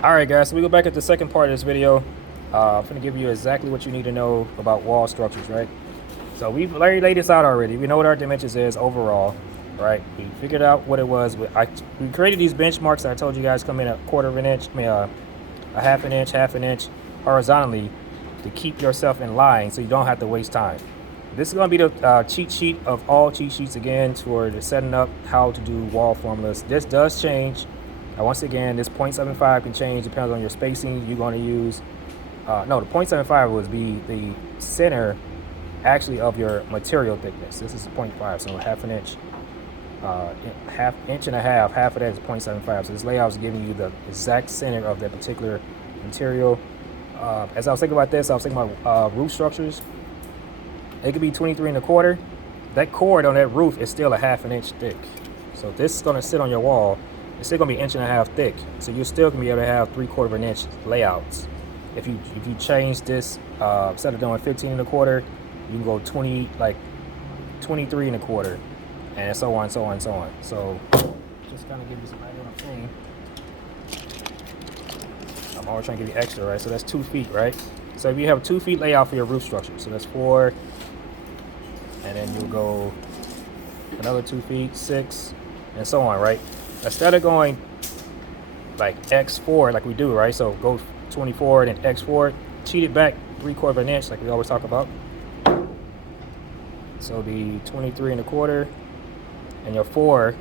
All right, guys, so we go back at the second part of this video. I'm going to give you exactly what you need to know about wall structures, right? So we've already laid this out already. We know what our dimensions is overall, right? We figured out what it was. We created these benchmarks that I told you guys come in a quarter of an inch, a half an inch horizontally to keep yourself in line so you don't have to waste time. This is going to be the cheat sheet of all cheat sheets again for setting up how to do wall formulas. This does change. Once again, this 0.75 can change depending on your spacing you're going to use. No, the 0.75 would be the center actually of your material thickness. This is 0.5, so half an inch, inch and a half, half of that is 0.75. So this layout is giving you the exact center of that particular material. As I was thinking about this, I was thinking about roof structures. It could be 23 1/4. That cord on that roof is still a half an inch thick. So this is going to sit on your wall. It's still going to be 1.5 inches thick. So you're still going to be able to have 3/4 of an inch layouts. If you change this, instead of doing 15 1/4, you can go 23 1/4, and so on, so on, so on. So just kind of give you some idea what I'm saying. I'm always trying to give you extra, right? So that's 2 feet, right? So if you have 2 feet layout for your roof structure, so that's 4, and then you'll go another 2 feet, 6, and so on, right? Instead of going like X4 like we do, right? So go 24 and then X4, cheat it back 3/4 of an inch like we always talk about. So the 23 1/4 and your 4,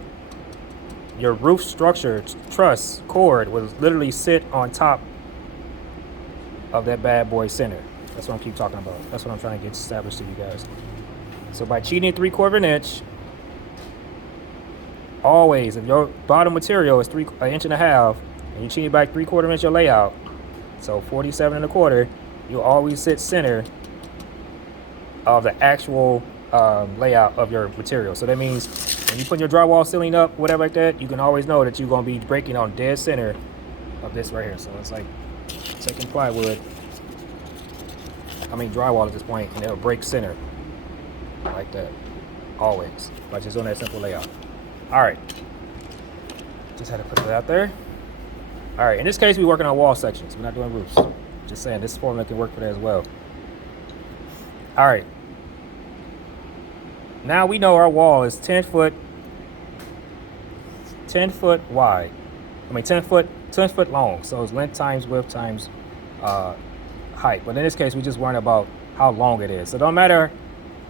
your roof structure truss cord will literally sit on top of that bad boy center. That's what I keep talking about. That's what I'm trying to get established to you guys. So by cheating 3/4 of an inch, always, if your bottom material is 1.5 inches, and you cheat it back 3/4 of an inch your layout, so 47 1/4, you'll always sit center of the actual layout of your material. So that means when you put your drywall ceiling up, whatever like that, you can always know that you're going to be breaking on dead center of this right here. So it's like taking plywood, drywall at this point, and it'll break center like that, always, by just doing that simple layout. All right, just had to put it out there. All right, in this case, we're working on wall sections. We're not doing roofs. Just saying, this formula can work for that as well. All right. Now we know our wall is 10 foot wide. 10 foot long. So it's length times width times height. But in this case, we just worrying about how long it is. So it don't matter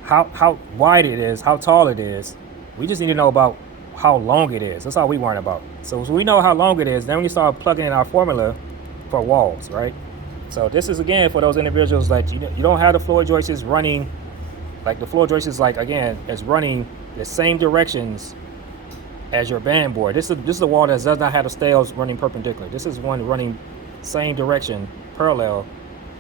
how wide it is, how tall it is. We just need to know about how long it is. That's all we worrying about. So we know how long it is, then we start plugging in our formula for walls, right? So this is again for those individuals that you don't have the floor joists running, like the floor joist is is running the same directions as your band board. This is a wall that does not have the scales running perpendicular. This is one running same direction, parallel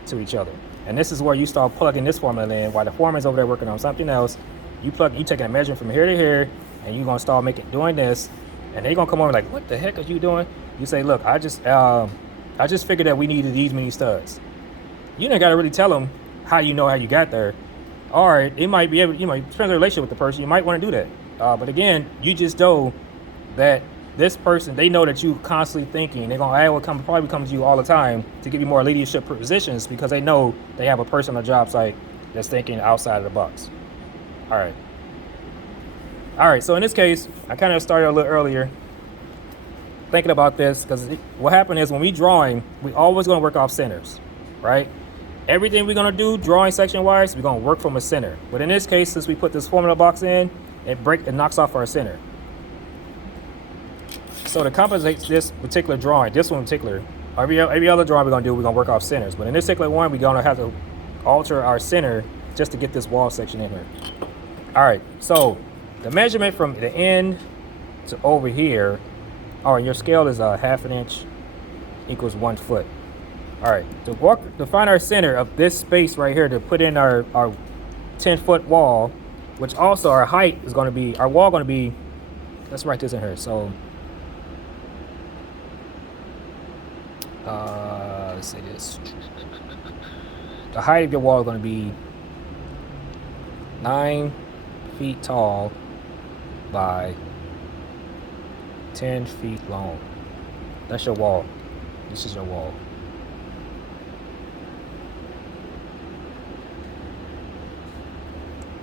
to each other. And this is where you start plugging this formula in while the foreman's over there working on something else. You taking a measurement from here to here, and you're gonna start doing this, and they're gonna come over like, what the heck are you doing? You say, look, I just figured that we needed these many studs. You don't gotta really tell them how you got there. All right, it might be able, depends on the relationship with the person. You might want to do that, but again, you just know that this person, they know that you constantly thinking. They're gonna probably come to you all the time to give you more leadership positions because they know they have a person on the job site that's thinking outside of the box. All right. So in this case, I kind of started a little earlier thinking about this because what happened is when we drawing, we always going to work off centers, right? Everything we're going to do drawing section wise, we're going to work from a center. But in this case, since we put this formula box in, it knocks off our center. So to compensate this particular drawing, this one in particular, every other drawing we're going to do, we're going to work off centers. But in this particular one, we're going to have to alter our center just to get this wall section in here. All right, so the measurement from the end to over here, your scale is 1/2 inch equals 1 foot. All right, to find our center of this space right here to put in our 10-foot wall, which also our height is going to be, our wall going to be, let's write this in here. So, let's say this. The height of your wall is going to be 9 feet tall by 10 feet long. That's your wall. This is your wall.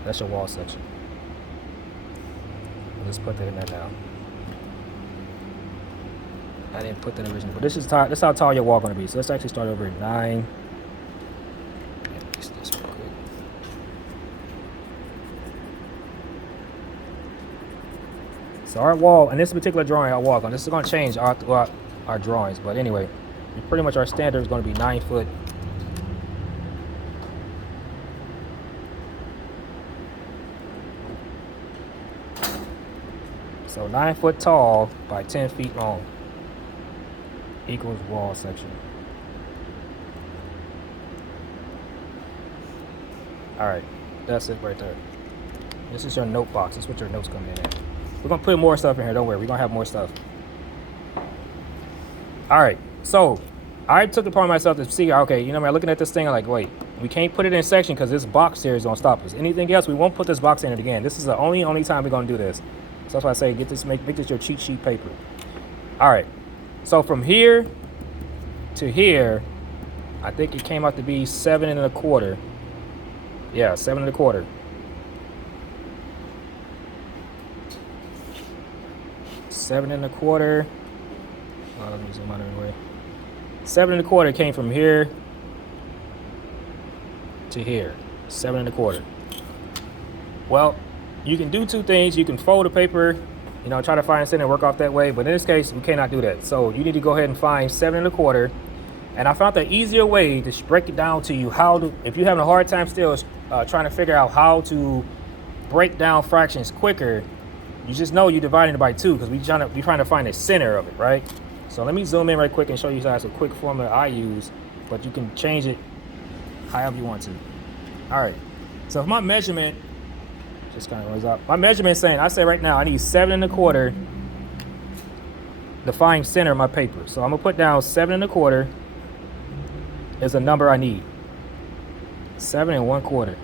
That's your wall section. Let's put that in there now. I didn't put that originally, but this is how tall your wall going to be. So let's actually start over at 9. This real quick. So our wall, in this particular drawing, our wall, this is going to change throughout our drawings, but anyway, pretty much our standard is going to be 9 foot. So 9 foot tall by 10 feet long equals wall section. All right, that's it right there. This is your note box. This is what your notes come in at. We're gonna put more stuff in here, don't worry. We're gonna have more stuff. All right, so I took it upon myself to see, okay, you know, I'm looking at this thing, I'm like, wait, we can't put it in section because this box here is gonna stop us. Anything else, we won't put this box in it again. This is the only time we're gonna do this. So that's why I say, make this your cheat sheet paper. All right, so from here to here, I think it came out to be 7 1/4. Yeah, 7 1/4. 7 1/4. Let me zoom out of the way. 7 1/4 came from here to here. 7 1/4. Well, you can do two things. You can fold the paper, you know, try to find something and work off that way. But in this case, we cannot do that. So you need to go ahead and find 7 1/4. And I found the easier way to break it down to you if you're having a hard time still trying to figure out how to break down fractions quicker, you just know you're dividing it by 2 because we're trying to find the center of it, right? So let me zoom in right quick and show you guys a quick formula I use, but you can change it however you want to. All right, so if my measurement just kind of goes up, my measurement saying, I say right now I need 7 1/4 to find center of my paper. So I'm gonna put down 7 1/4 is a number I need. 7 1/4.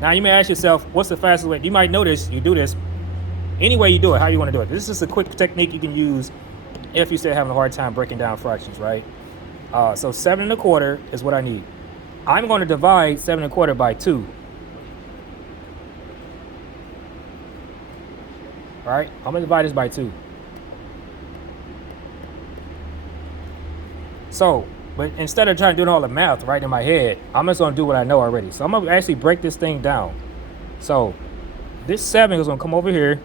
Now you may ask yourself, what's the fastest way? You might notice you do this any way you do it, how you want to do it. This is a quick technique you can use if you say having a hard time breaking down fractions, right? So 7 1/4 is what I need. I'm going to divide 7 1/4 by 2. All right, I'm going to divide this by 2. So, but instead of trying to do all the math right in my head, I'm just going to do what I know already. So I'm going to actually break this thing down. So this 7 is going to come over here,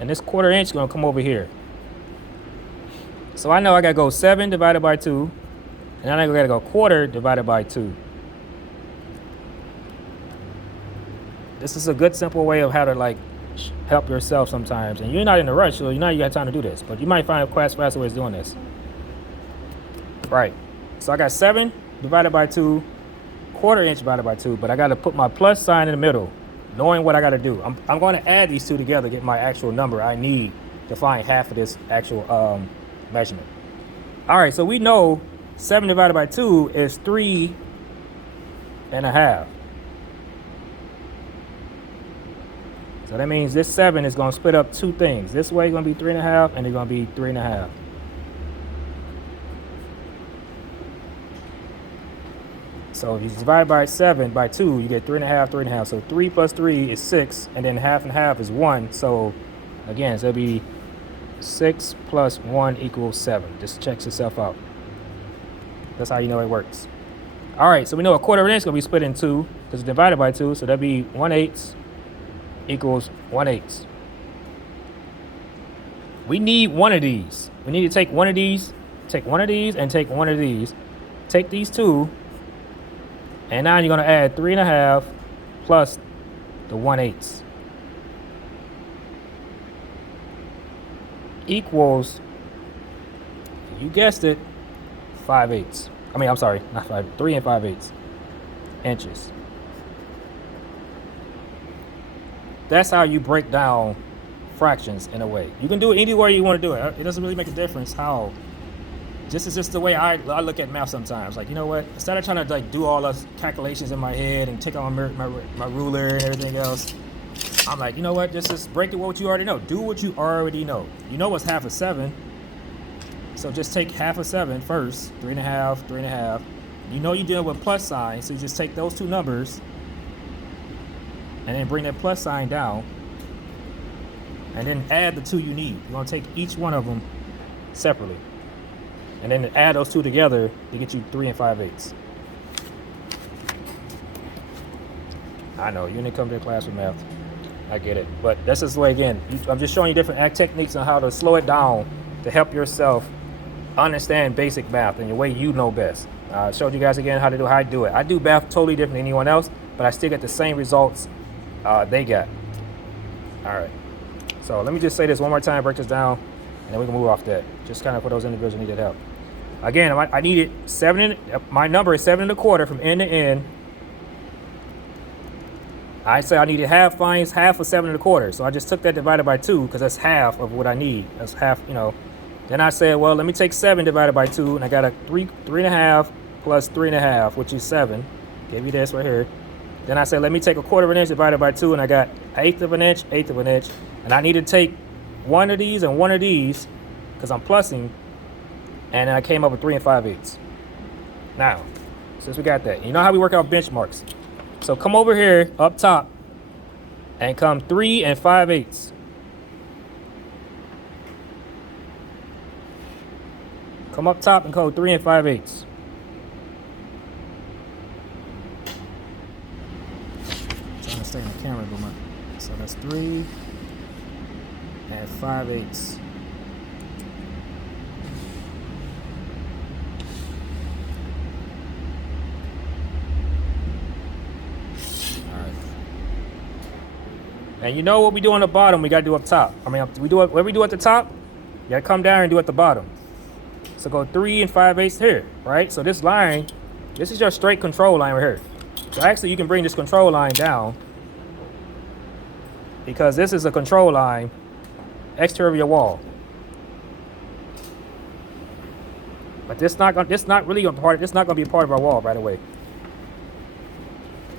and this 1/4 inch is going to come over here. So I know I got to go 7 divided by 2, and then I got to go 1/4 divided by 2. This is a good simple way of how to like help yourself sometimes. And you're not in a rush, so you know you got time to do this, but you might find a faster ways of doing this. Right, so I got 7 divided by 2, 1/4 inch divided by 2, but I got to put my plus sign in the middle, knowing what I got to do. I'm going to add these two together to get my actual number I need to find half of this actual measurement. All right, so we know 7 divided by 2 is 3 1/2. So that means this 7 is going to split up 2 things. This way is going to be 3 1/2, and it's going to be 3 1/2. So if you divide by 7 by 2, you get 3 1/2, 3 1/2. So 3 plus 3 is 6, and then 1/2 and 1/2 is 1. So again, so it'll be 6 plus 1 equals 7. Just checks itself out. That's how you know it works. All right, so we know a 1/4 inch is going to be split in 2 because it's divided by 2. So that'll be 1/8 equals 1/8. We need one of these. We need to take one of these, take one of these, and take one of these. Take these two. And now you're going to add 3 1/2 plus the 1/8 equals, you guessed it, 5/8. I mean, I'm sorry, not 3 5/8 inches. That's how you break down fractions in a way. You can do it any way you want to do it. It doesn't really make a difference how. This is just the way I look at math sometimes. Like, you know what? Instead of trying to like do all those calculations in my head and take out my ruler and everything else, I'm like, you know what? Just break it what you already know. Do what you already know. You know what's half of 7. So just take half of 7 first, 3.5, 3.5. You know you're dealing with plus sign, so you just take those two numbers and then bring that plus sign down and then add the two you need. You're gonna take each one of them separately and then add those two together to get you 3 5/8. I know, you didn't come to class with math. I get it. But this is the way, again, I'm just showing you different techniques on how to slow it down to help yourself understand basic math in the way you know best. I showed you guys again how I do it. I do math totally different than anyone else, but I still get the same results they got. All right. So let me just say this one more time, break this down, and then we can move off that. Just kind of for those individuals who needed help. Again, I needed 7, my number is 7 1/4 from end to end. I said I needed half of 7 1/4. So I just took that divided by 2 because that's half of what I need. That's half, you know. Then I said, well, let me take 7 divided by 2, and I got a 3.5 plus 3.5, which is 7. Give you this right here. Then I said, let me take 1/4 of an inch divided by 2, and I got 1/8 of an inch, 1/8 of an inch. And I need to take one of these and one of these because I'm plussing, and I came up with 3 5/8. Now, since we got that, you know how we work out benchmarks. So come over here up top and come 3 5/8. Come up top and code 3 5/8. Trying to stay in the camera, but so that's 3 5/8. And you know what we do on the bottom, we got to do up top. I mean, what we do at the top, you got to come down and do at the bottom. So go 3 5/8 here, right? So this line, this is your straight control line right here. So actually, you can bring this control line down because this is a control line exterior of your wall. But this not really a part. This not going to be a part of our wall, by the way.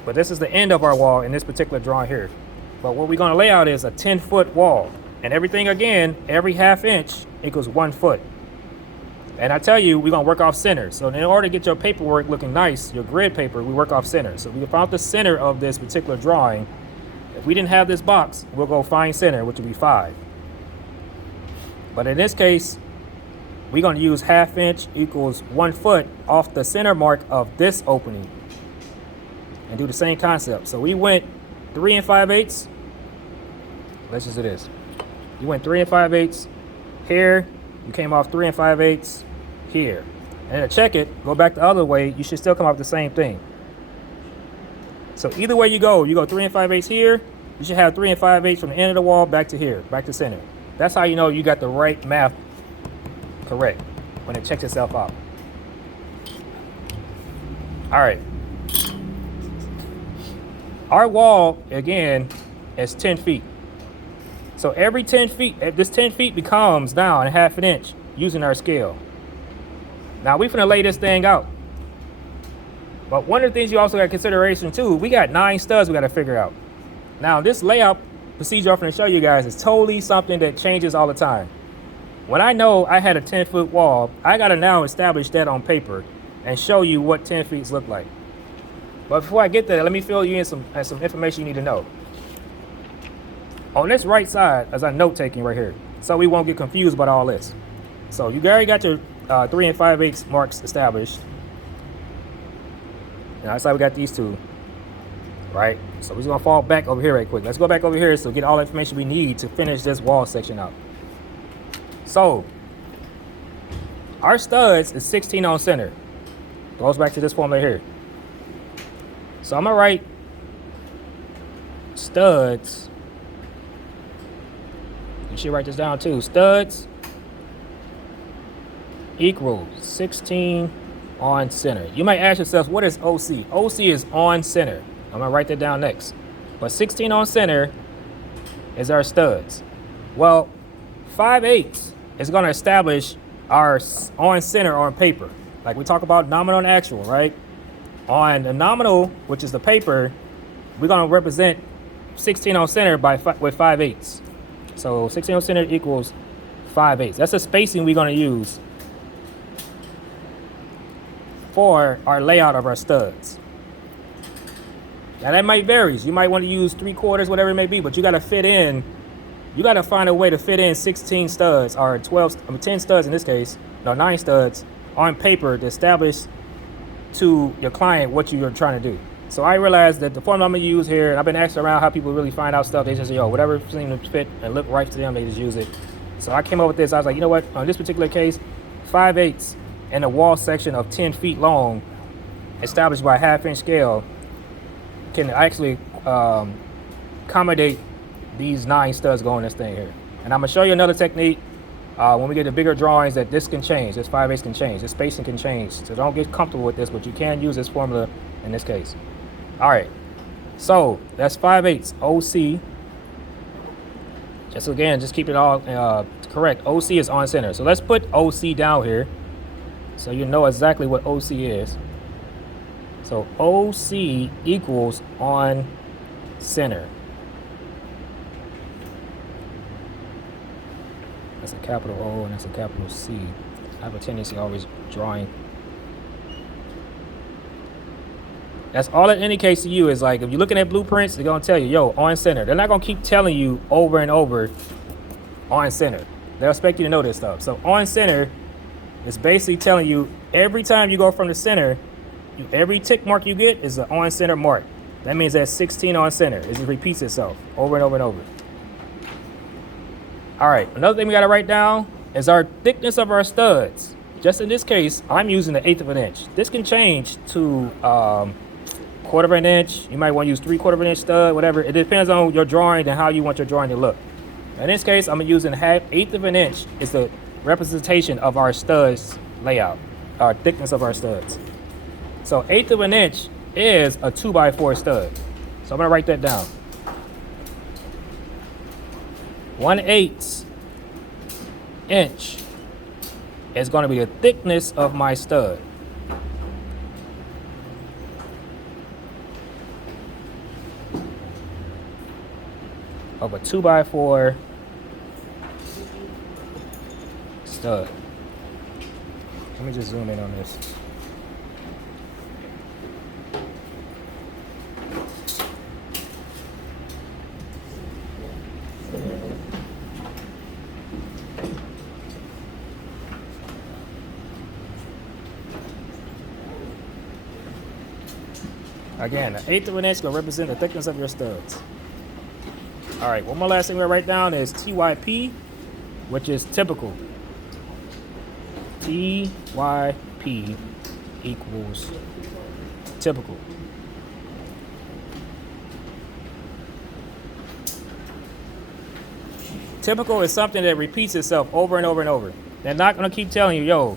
But this is the end of our wall in this particular drawing here. But what we're going to lay out is a 10-foot wall. And everything, again, every half inch equals 1 foot. And I tell you, we're going to work off center. So in order to get your paperwork looking nice, your grid paper, we work off center. So we found the center of this particular drawing. If we didn't have this box, we'll go find center, which would be 5. But in this case, we're going to use half inch equals 1 foot off the center mark of this opening. And do the same concept. So we went 3 5/8. Let's just do this. You went 3 5/8 here. You came off 3 5/8 here. And to check it, go back the other way. You should still come off the same thing. So either way you go 3 5/8 here. You should have 3 5/8 from the end of the wall back to here, back to center. That's how you know you got the right math correct when it checks itself out. All right. Our wall, again, is 10 feet. So every 10 feet, this 10 feet becomes now a half an inch using our scale. Now we're finna lay this thing out. But one of the things you also got consideration too, we got 9 studs we gotta figure out. Now this layout procedure I'm finna show you guys is totally something that changes all the time. When I know I had a 10-foot wall, I gotta now establish that on paper and show you what 10 feet look like. But before I get there, let me fill you in some information you need to know. On this right side, as I'm note-taking right here, so we won't get confused about all this. So you already got your 3 5/8 marks established. And that's how we got these two, right? So we're just gonna fall back over here right quick. Let's go back over here so get all the information we need to finish this wall section out. So our studs is 16 on center. Goes back to this formula here. So I'm gonna write studs. You should write this down too. Studs equals 16 on center. You might ask yourself, what is OC? OC is on center. I'm gonna write that down next. But 16 on center is our studs. Well, 5/8 is gonna establish our on center on paper. Like we talk about nominal and actual, right? On the nominal, which is the paper, we're gonna represent 16 on center with 5/8. So 16 on center equals 5/8. That's the spacing we're gonna use for our layout of our studs. Now that might vary. You might want to use 3/4, whatever it may be, but you got to fit in. You got to find a way to fit in 16 studs or 10 studs in this case, no, 9 studs on paper to establish to your client what you're trying to do. So I realized that the formula I'm gonna use here, and I've been asking around how people really find out stuff. They just say, yo, whatever seems to fit and look right to them, they just use it. So I came up with this. I was like, you know what? On this particular case, 5/8 and a wall section of 10 feet long, established by a 1/2-inch scale, can actually accommodate these 9 studs going in this thing here. And I'm gonna show you another technique when we get the bigger drawings that this can change. This 5/8 can change. This spacing can change. So don't get comfortable with this, but you can use this formula in this case. All right. So that's 5/8 OC. Just again, just keep it all correct. OC is on center. So let's put OC down here so you know exactly what OC is. So OC equals on center. That's a capital O and that's a capital C. I have a tendency always drawing. That's all it indicates to you is like, if you're looking at blueprints, they're going to tell you, yo, on center. They're not going to keep telling you over and over on center. They'll expect you to know this stuff. So on center is basically telling you every time you go from the center, every tick mark you get is an on center mark. That means that's 16 on center. It just repeats itself over and over and over. All right, another thing we got to write down is our thickness of our studs. Just in this case, I'm using the 1/8 of an inch. This can change to 1/4 of an inch. You might want to use 3/4 of an inch stud, whatever. It depends on your drawing and how you want your drawing to look. In this case, I'm using 1/8 of an inch is the representation of our studs layout, our thickness of our studs. So 1/8 of an inch is a 2x4 stud. So I'm gonna write that down. 1/8 inch is going to be the thickness of my stud. Of a 2x4 stud. Let me just zoom in on this. Again, an 1/8 of an inch will represent the thickness of your studs. All right, one more last thing we're gonna write down is TYP, which is typical. TYP equals typical. Typical is something that repeats itself over and over and over. They're not gonna keep telling you, yo,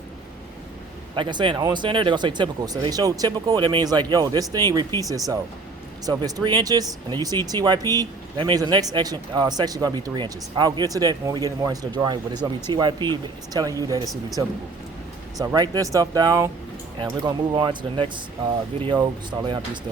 like I said, on center, they're gonna say typical. So they show typical, that means like, yo, this thing repeats itself. So if it's 3 inches and then you see TYP, that means the next section is gonna be 3 inches. I'll get to that when we get more into the drawing, but it's gonna be TYP. It's telling you that it's gonna be typical. So write this stuff down and we're gonna move on to the next video, start laying out these stuff.